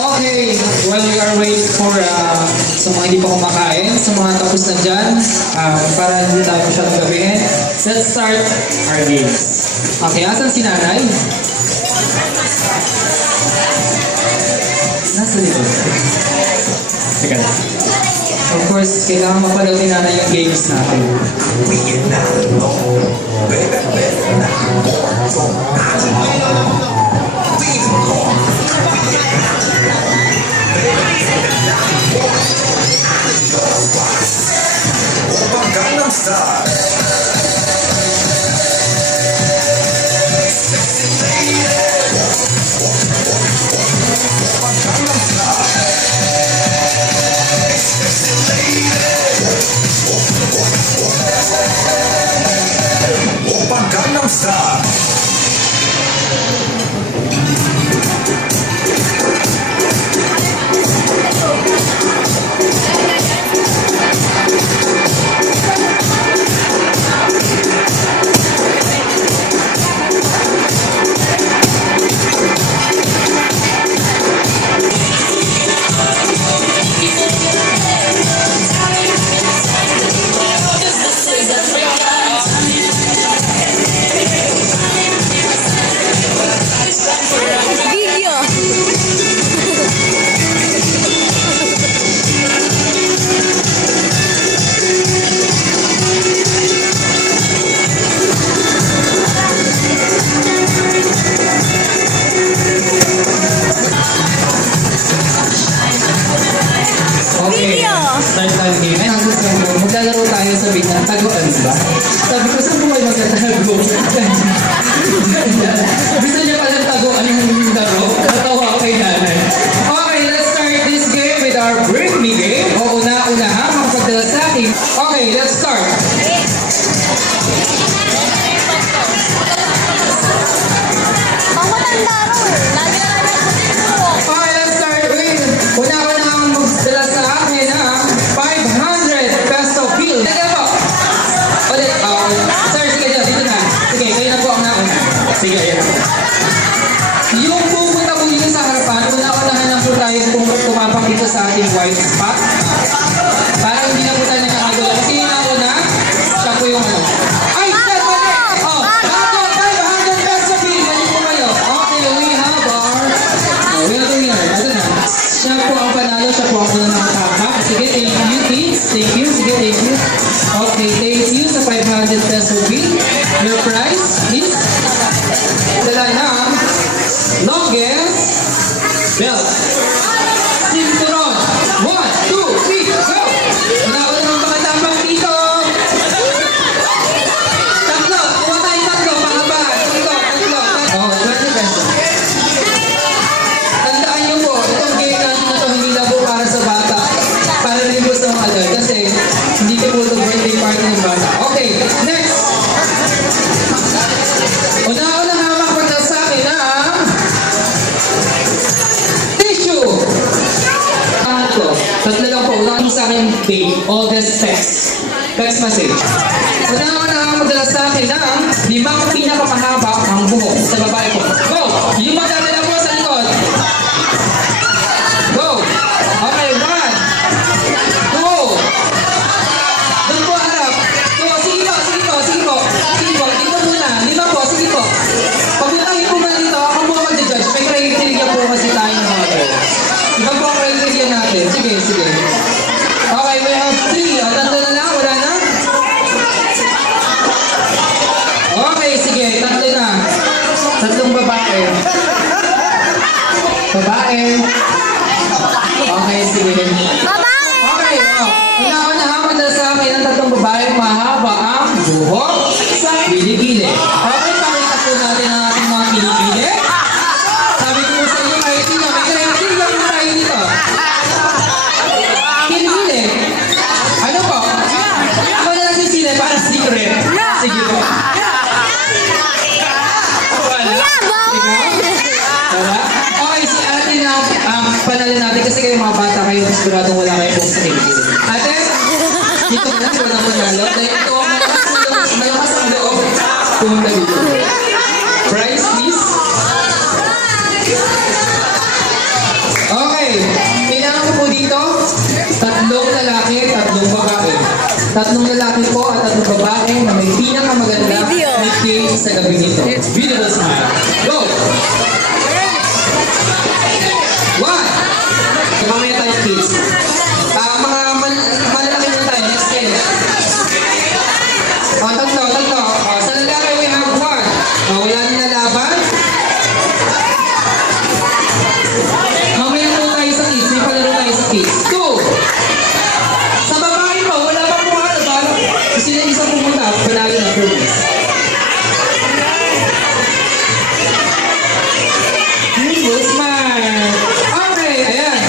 Okay, while we are waiting for sa mga hindi pa kumakain, sa mga tapos na dyan, para hindi tayo masyadong gabihin, let's start our games. Okay, asan si nanay? Nasa dito. Teka na. Of course, kailangan mapanood ni nanay yung games natin. Gangnam Style. Gangnam Style. Maglalaro tayo sa biglang taguan, ba? Sabi ko, saan po kayo magtatago? Gusto niya pala taguan yung tago? Natawa ako kay nanay. Okay, let's start this game with our Bring Me game. O una-una ha, makapagdala sa akin. Okay, let's start. Okay, let's start with una-una ang magdala sa akin ha. 500 peso bill. Sige po. Ulit. Sir, sige dito na. Sige, kayo na po ang nauna. Sige, ayan. Yung pupunta po yun sa harapan, una-unahan lang po tayo kung tumapak dito sa ating white spot. Para hindi na po tayo nakakagulo. Kasi yung nauna, siya po yung ano. Ay, sir, mali! Oh, 500 peso bill. Mali po kayo. Okay, we have our winner. Ito na. Siya po ang panalo. Siya po ang unang nakatapak. Sige, thank you, kids. Thank you. Sige, thank you. Okay, thank you sa 500 peso bill. Your price, please. Dala na longest belt. Cinturon. 1, 2, 3, go! Una-una ng mga tambang dito. Tatlo. Kuha tayo tatlo. Pangaba. Tatlo. Oh, 20 pesos. Tandaan niyo po, itong game natin ito hindi na po para sa bata. Para rin po sa mga adult. Kasi hindi ko po ito birthday party ng bata. Okay, next. Una-una hamak pagka sa akin ang tissue. Tatlo lang po. Una sa akin babe. All this text. Text message. Una-una hamak magdala sa akin ang Limang pinakamahaba ang buhok sa babae ko. Go! Yung magdadala mo sa likod. Go! Okay, 1, 2. Doon po harap. Go, sige po, sige po, sige po. Sige po, dito muna. 5 po, sige po. Pagpuntahin po ba dito, ako po mag-judge. May criteria po kasi tayo ng mga girl. Iba po ang criteria natin. Sige, sige. Okay, we have 3. At tatlo na lang, wala na? Okay, sige, tatlo na. Tatlong babae. Babae. Okay, sige. Okay, Una-unahan na sa akin ang tatlong babae mahaba ang buhok sa kilikili. Okay, pakita po natin ang ating mga kilikili. Sabi ko sa inyo, kahit sino, may criteria po tayo dito. Kilikili. Ano po? Ako na lang sisili para secret. Sige po. Okay, si ate na panalo natin kasi kayo mga bata kayo, siguradong wala kayo kung sa kilikili. Ate, dito na lang, wala panalo. Dahil ito, malakas ang loob. Pumunta dito. Price, please. Okay, kailangan ko po dito, 3 lalaki, 3 babae. 3 lalaki po at 3 babae na may pinakamaganda na cake sa gabi nito. Beautiful smile. Go! 1. Mamaya tayo kids. Mga malalaki na tayo. Next game. Tatlo. Sa lalaki we have 1. Wala na laban. Mamaya po tayo sa kids. May palaro tayo sa kids. 2. Sa babae pa, wala pa po ano. Sino isa pumunta? Panalo na po. Beautiful smile. Okay, ayan.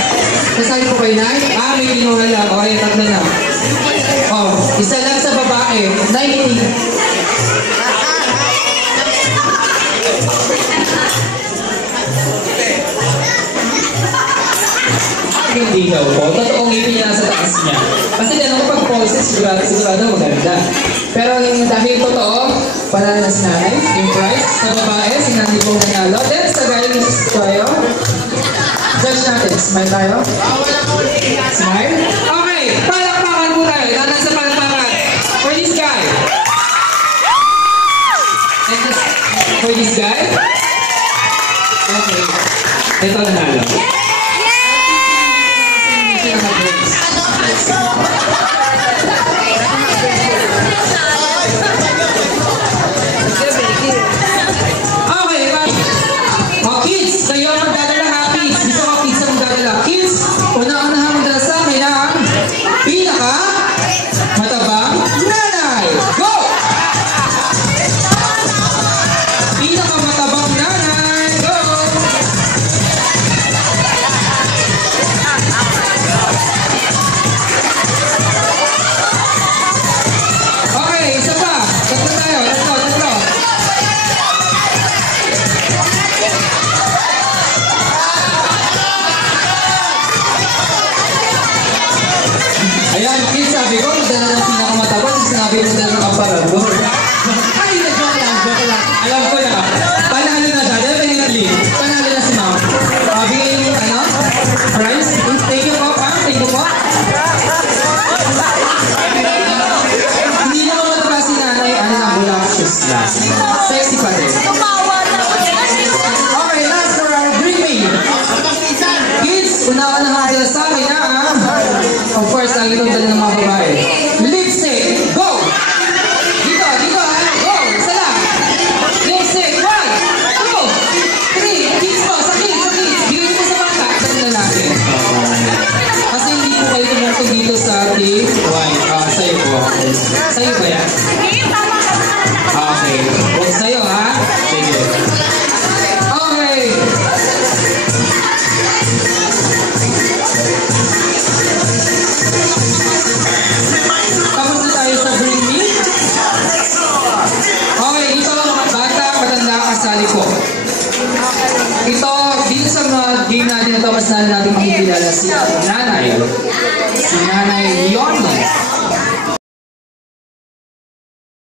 Nasabi po kayo, Nay? May kinuha lang. Okay, 3 na. Isa lang sa babae. 90. Hindi daw po. Totoong ngipin niya nasa taas niya. Kasi ganun pag poses, sigurado maganda. Pero dahil totoo, panalo na si Nanay. Yung prize sa babae, si Nanay po nanalo. Then sa guys tayo, judge natin. Smile tayo. Smile. Okay, palakpakan po tayo. Nanay sa palakpakan. For this guy. And this, for this guy. Okay. Ito nanalo. Kids, kayo ang magdadala ha, kids. Gusto ko kids ang magdadala. Kids, una-unahan magdala sa akin ang pinaka matabang nanay. Go! Pinaka matabang nanay. Go! Okay, isa pa. Tatlo tayo. Tatlo. Ayan, kids, sabi ko, magdala ng pinakamatapang, sinabi mo dala ng aparador. Ay, joke lang. Alam ko na, panalo na siya, definitely. Panalo na si Ma'am. Bigay yung, prize. Thank you po, Ma'am. Thank you po. Hindi naman mataba si Nanay, bulaccious lang. Sexy pa rin. Okay, last round, bring me. Kids, una-unahan sila sa akin, of course, lagi itong dala ng mga babae. Lipstick, go! Dito, go! Isa lang. Lipstick, 1, 2, 3. Kids po, sa kids. Bigay mo sa bata. Isang lalaki. Kasi hindi po kayo tumutog dito sa ating wine. Sa'yo po. Sa'yo ba yan? Okay. Huwag sa'yo, ha? Sige. Okay. Tapos na tayo sa bring me. Okay, ito bata, matanda, kasali po. Ito, dito sa mga game natin ito, mas natin makikilala si Nanay. Si Nanay Leon.